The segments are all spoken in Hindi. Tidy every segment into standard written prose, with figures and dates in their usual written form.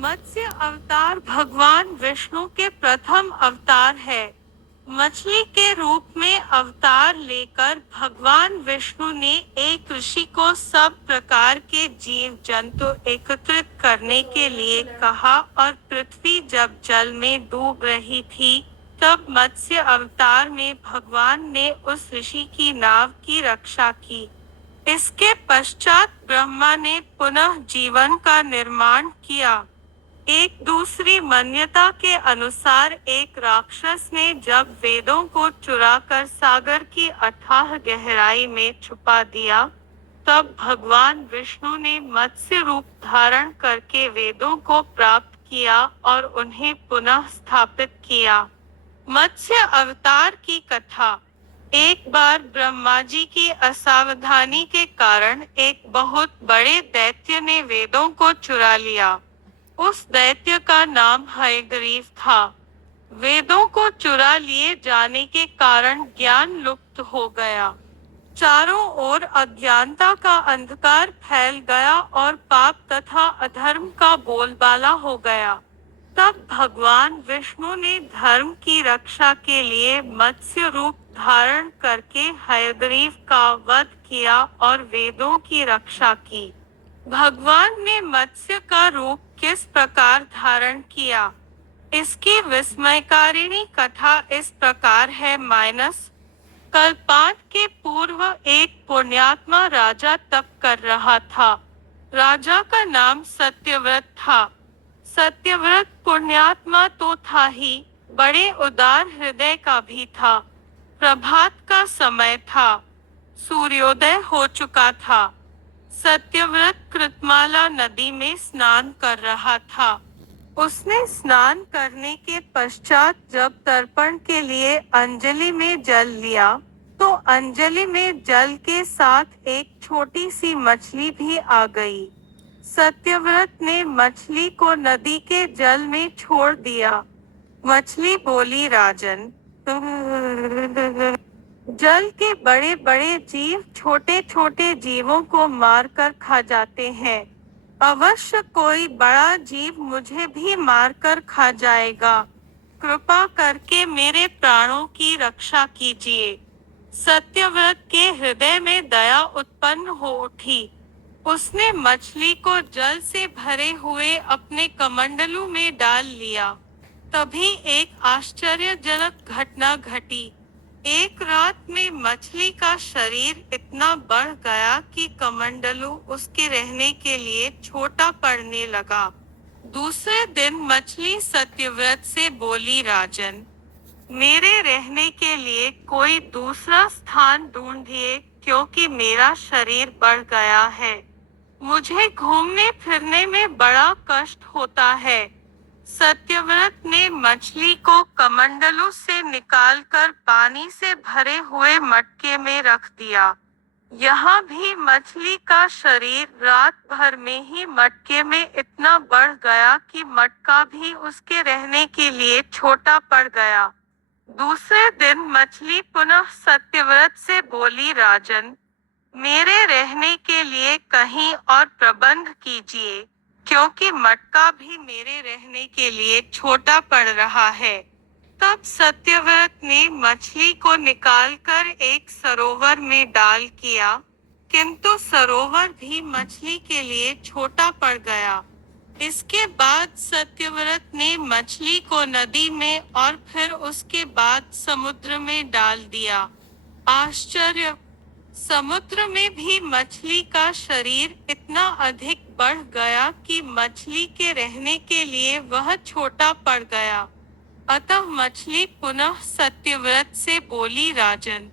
मत्स्य अवतार भगवान विष्णु के प्रथम अवतार है। मछली के रूप में अवतार लेकर भगवान विष्णु ने एक ऋषि को सब प्रकार के जीव जंतु एकत्रित करने के लिए कहा और पृथ्वी जब जल में डूब रही थी, तब मत्स्य अवतार में भगवान ने उस ऋषि की नाव की रक्षा की। इसके पश्चात ब्रह्मा ने पुनः जीवन का निर्माण किया। एक दूसरी मान्यता के अनुसार एक राक्षस ने जब वेदों को चुराकर सागर की अथाह गहराई में छुपा दिया, तब भगवान विष्णु ने मत्स्य रूप धारण करके वेदों को प्राप्त किया और उन्हें पुनः स्थापित किया। मत्स्य अवतार की कथा। एक बार ब्रह्मा जी की असावधानी के कारण एक बहुत बड़े दैत्य ने वेदों को चुरा लिया। उस दैत्य का नाम हयग्रीव था। वेदों को चुरा लिए जाने के कारण ज्ञान लुप्त हो गया। चारों ओर अज्ञानता का अंधकार फैल गया और पाप तथा अधर्म का बोलबाला हो गया। तब भगवान विष्णु ने धर्म की रक्षा के लिए मत्स्य रूप धारण करके हयग्रीव का वध किया और वेदों की रक्षा की। भगवान ने मत्स्य का रूप किस प्रकार धारण किया, इसकी विस्मयकारिणी कथा इस प्रकार है। कल्पांत के पूर्व एक पुण्यात्मा राजा तप कर रहा था। राजा का नाम सत्यव्रत था। सत्यव्रत पुण्यात्मा तो था ही, बड़े उदार हृदय का भी था। प्रभात का समय था, सूर्योदय हो चुका था। सत्यव्रत कृतमाला नदी में स्नान कर रहा था। उसने स्नान करने के पश्चात जब तर्पण के लिए अंजलि में जल लिया, तो अंजलि में जल के साथ एक छोटी सी मछली भी आ गई। सत्यव्रत ने मछली को नदी के जल में छोड़ दिया। मछली बोली, राजन, जल के बड़े बड़े जीव छोटे छोटे जीवों को मारकर खा जाते हैं। अवश्य कोई बड़ा जीव मुझे भी मारकर खा जाएगा। कृपा करके मेरे प्राणों की रक्षा कीजिए। सत्यव्रत के हृदय में दया उत्पन्न हो उठी। उसने मछली को जल से भरे हुए अपने कमंडलू में डाल लिया। तभी एक आश्चर्यजनक घटना घटी। एक रात में मछली का शरीर इतना बढ़ गया कि कमंडलू उसके रहने के लिए छोटा पड़ने लगा। दूसरे दिन मछली सत्यव्रत से बोली, राजन, मेरे रहने के लिए कोई दूसरा स्थान ढूंढिए, क्योंकि मेरा शरीर बढ़ गया है। मुझे घूमने फिरने में बड़ा कष्ट होता है। सत्यव्रत ने मछली को कमंडलू से निकालकर पानी से भरे हुए मटके में रख दिया। यहाँ भी मछली का शरीर रात भर में ही मटके में इतना बढ़ गया कि मटका भी उसके रहने के लिए छोटा पड़ गया। दूसरे दिन मछली पुनः सत्यव्रत से बोली, राजन, मेरे रहने के लिए कहीं और प्रबंध कीजिए, क्योंकि मटका भी मेरे रहने के लिए छोटा पड़ रहा है। तब सत्यव्रत ने मछली को निकालकर एक सरोवर में डाल किया, किंतु सरोवर भी मछली के लिए छोटा पड़ गया। इसके बाद सत्यव्रत ने मछली को नदी में और फिर उसके बाद समुद्र में डाल दिया। आश्चर्य! समुद्र में भी मछली का शरीर इतना अधिक बढ़ गया कि मछली के रहने के लिए वह छोटा पड़ गया। अतः मछली पुनः सत्यव्रत से बोली, राजन,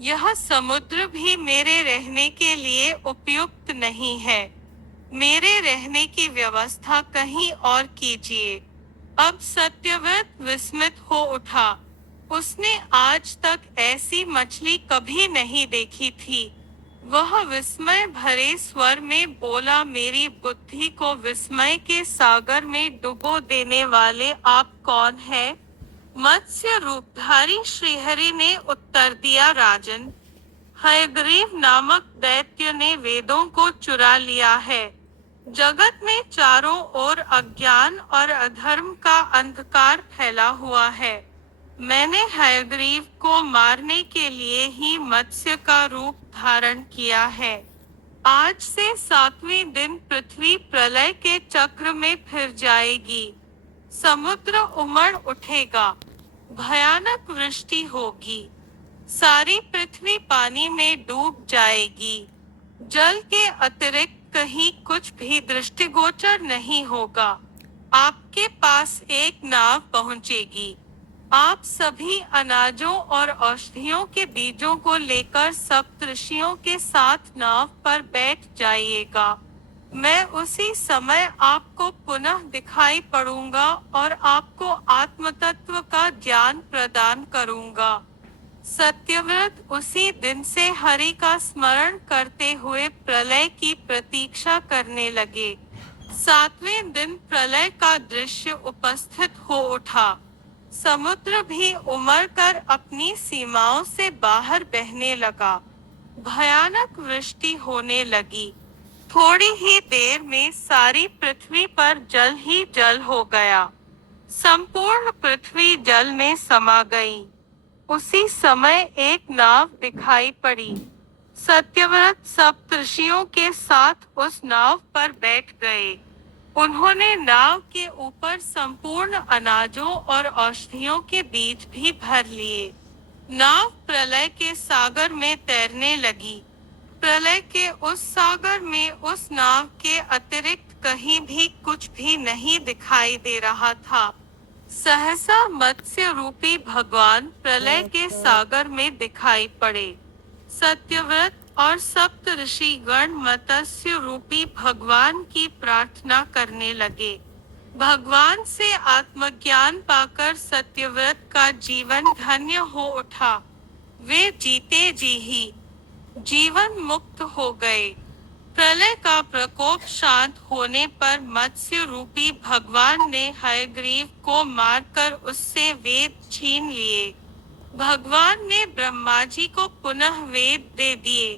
यह समुद्र भी मेरे रहने के लिए उपयुक्त नहीं है। मेरे रहने की व्यवस्था कहीं और कीजिए। अब सत्यव्रत विस्मित हो उठा। उसने आज तक ऐसी मछली कभी नहीं देखी थी। वह विस्मय भरे स्वर में बोला, मेरी बुद्धि को विस्मय के सागर में डुबो देने वाले आप कौन हैं? मत्स्य रूपधारी श्रीहरि ने उत्तर दिया, राजन, हयग्रीव नामक दैत्य ने वेदों को चुरा लिया है। जगत में चारों ओर अज्ञान और अधर्म का अंधकार फैला हुआ है। मैंने हयग्रीव को मारने के लिए ही मत्स्य का रूप धारण किया है। आज से 7वें दिन पृथ्वी प्रलय के चक्र में फिर जाएगी। समुद्र उमड़ उठेगा, भयानक वृष्टि होगी, सारी पृथ्वी पानी में डूब जाएगी। जल के अतिरिक्त कहीं कुछ भी दृष्टिगोचर नहीं होगा। आपके पास एक नाव पहुंचेगी। आप सभी अनाजों और औषधियों के बीजों को लेकर सप्तऋषियों के साथ नाव पर बैठ जाइएगा। मैं उसी समय आपको पुनः दिखाई पड़ूंगा और आपको आत्मतत्व का ज्ञान प्रदान करूंगा। सत्यव्रत उसी दिन से हरि का स्मरण करते हुए प्रलय की प्रतीक्षा करने लगे। 7वें दिन प्रलय का दृश्य उपस्थित हो उठा। समुद्र भी उमड़कर अपनी सीमाओं से बाहर बहने लगा। भयानक वृष्टि होने लगी। थोड़ी ही देर में सारी पृथ्वी पर जल ही जल हो गया। संपूर्ण पृथ्वी जल में समा गई। उसी समय एक नाव दिखाई पड़ी। सत्यव्रत सप्तऋषियों के साथ उस नाव पर बैठ गए। उन्होंने नाव के ऊपर संपूर्ण अनाजों और औषधियों के बीज भी भर लिए। नाव प्रलय के सागर में तैरने लगी। प्रलय के उस सागर में उस नाव के अतिरिक्त कहीं भी कुछ भी नहीं दिखाई दे रहा था। सहसा मत्स्य रूपी भगवान प्रलय के सागर में दिखाई पड़े। सत्यव्रत और सप्तऋषि गण मत्स्य रूपी भगवान की प्रार्थना करने लगे। भगवान से आत्मज्ञान पाकर सत्यव्रत का जीवन धन्य हो उठा। वे जीते जी ही जीवन मुक्त हो गए। प्रलय का प्रकोप शांत होने पर मत्स्य रूपी भगवान ने हयग्रीव को मारकर उससे वेद छीन लिए। भगवान ने ब्रह्मा जी को पुनः वेद दे दिए।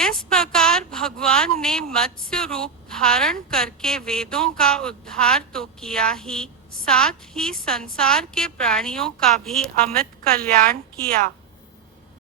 इस प्रकार भगवान ने मत्स्य रूप धारण करके वेदों का उद्धार तो किया ही, साथ ही संसार के प्राणियों का भी अमित कल्याण किया।